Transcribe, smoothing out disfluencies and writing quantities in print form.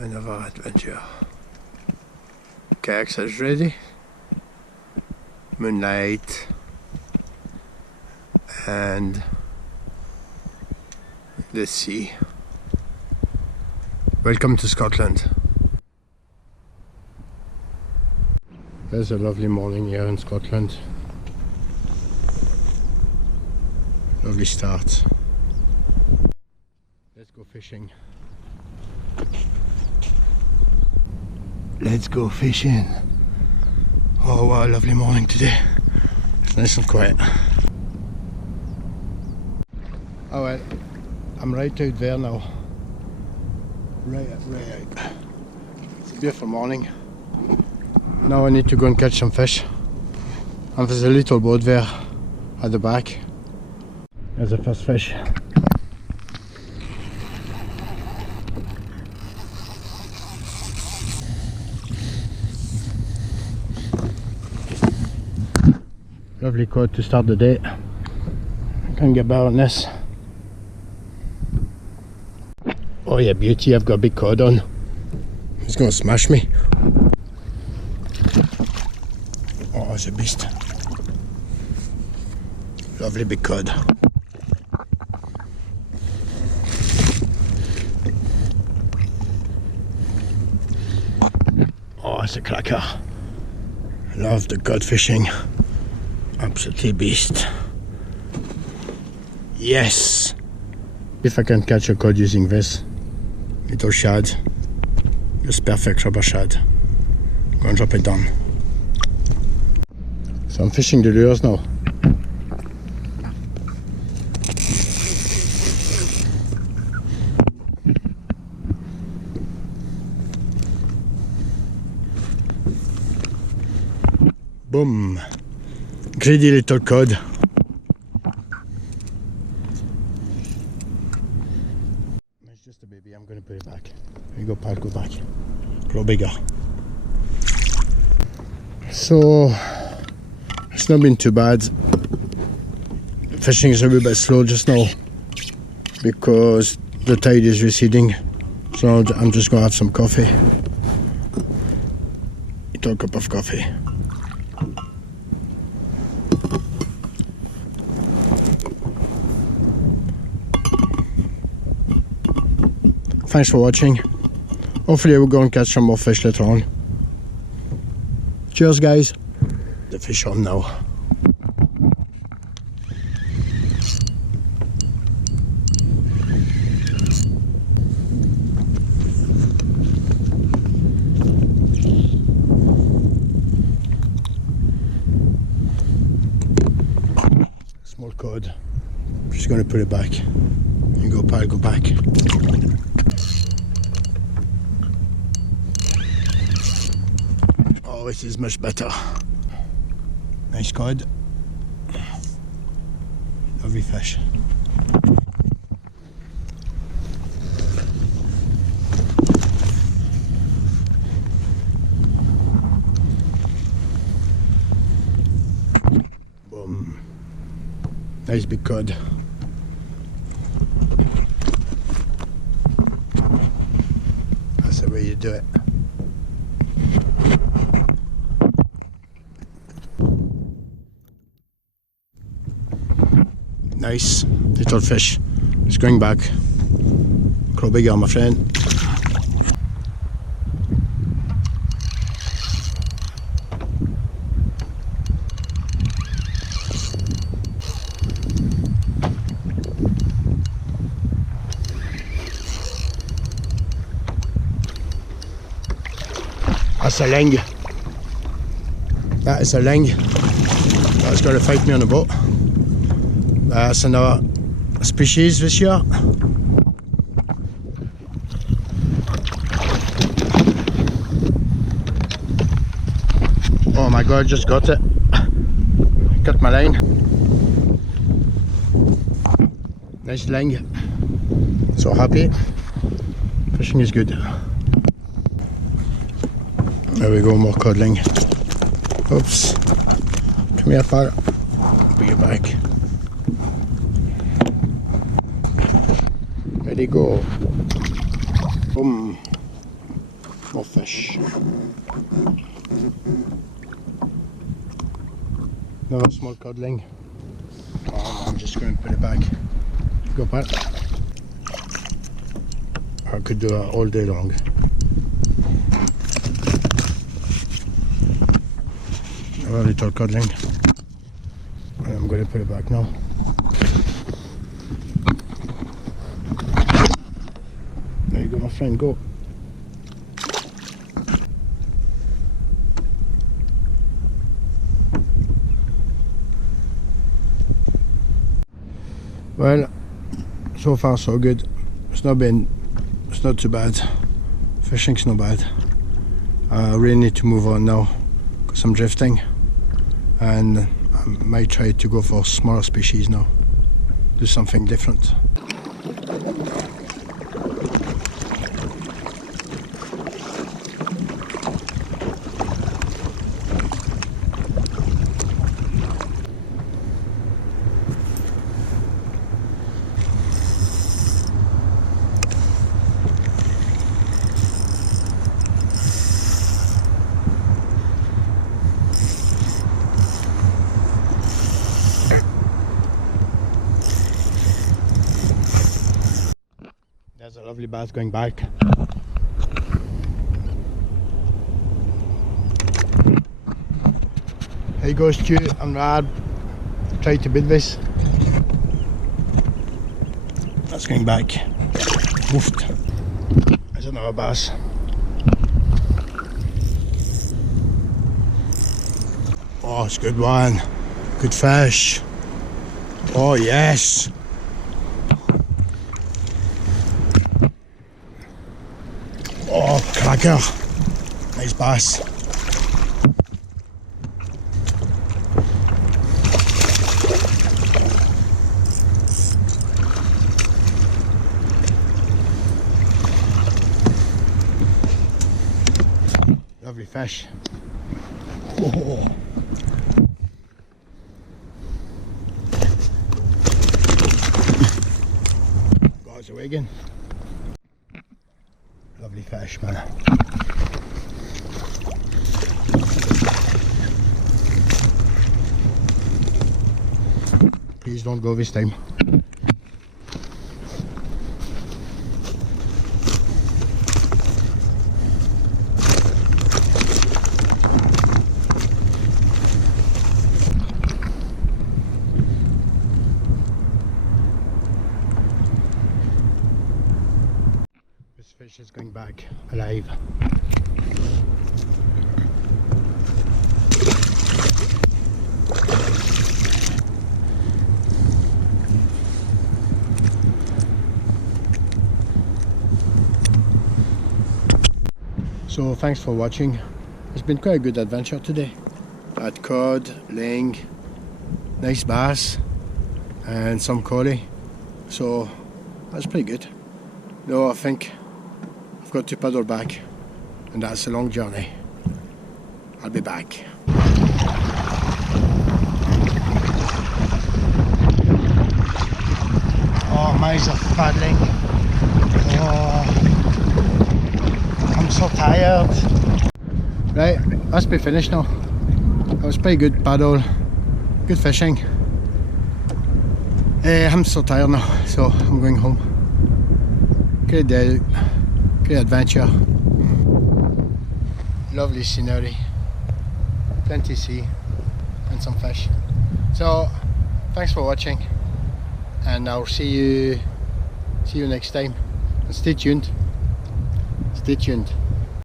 Another adventure. Kayaks is ready. Moonlight. And the sea. Welcome to Scotland. There's a lovely morning here in Scotland. Lovely start. Let's go fishing. Let's go fishing. Oh, what a lovely morning today. It's nice and quiet. Oh well, I'm right out there now. Right out. It's a beautiful morning. Now I need to go and catch some fish. And there's a little boat there at the back. There's the first fish. Lovely cod to start the day. Can't get better on this. Oh yeah, beauty, I've got a big cod on. He's gonna smash me. Oh, it's a beast. Lovely big cod. Oh, it's a cracker. Love the cod fishing. Absolutely beast. Yes! If I can catch a cod using this little shad, just perfect rubber shad, I'm gonna drop it down. So I'm fishing the lures now. Boom! Greedy little cod. It's just a baby, I'm going to put it back. Here you go, pal, go back. Grow bigger. So, it's not been too bad. Fishing is a little bit slow just now because the tide is receding. So I'm just going to have some coffee. Eat a cup of coffee. Thanks for watching. Hopefully we'll go and catch some more fish later on. Cheers guys. The fish on now. Small cod. I'm just going to put it back. You go pal, go back. Oh, it is much better. Nice cod. Lovely fish. Boom. Nice big cod. That's the way you do it. Nice little fish. It's going back. Grow bigger, my friend. That's a ling. That is a ling. That's going to fight me on the boat. That's another species this year. Oh my god, just got it. Cut my line. Nice ling. So happy. Fishing is good. There we go, more codling. Oops. Come here, pal. Bring it back. Ready, go. Boom. More fish. Another small codling. Oh, I'm just going to put it back. Go back. I could do it all day long. A little codling. And I'm going to put it back now. There you go, my friend, go. Well, so far so good. It's not too bad. Fishing's not bad. I really need to move on now because I'm drifting, and I might try to go for smaller species now. Do something different. There's a lovely bass going back. There you go, Stu and Rad. Try to bid this. That's going back. Woofed. There's another bass. Oh, it's a good one. Good fish. Oh, yes. Oh, kayaker. Nice bass. Lovely fish. Oh. Got us away again. Lovely fish, man. Please don't go this time. This fish is going back alive. So thanks for watching. It's been quite a good adventure today. Had cod, ling, nice bass and some collie. So that's pretty good. No, I think I've got to paddle back, and that's a long journey. I'll be back. Oh, miles of paddling. Oh, I'm so tired. Right, that's me finished now. That was pretty good paddle, good fishing. I'm so tired now, so I'm going home. Great day, great adventure, lovely scenery, plenty sea and some fish. So thanks for watching, and I'll see you next time. And stay tuned.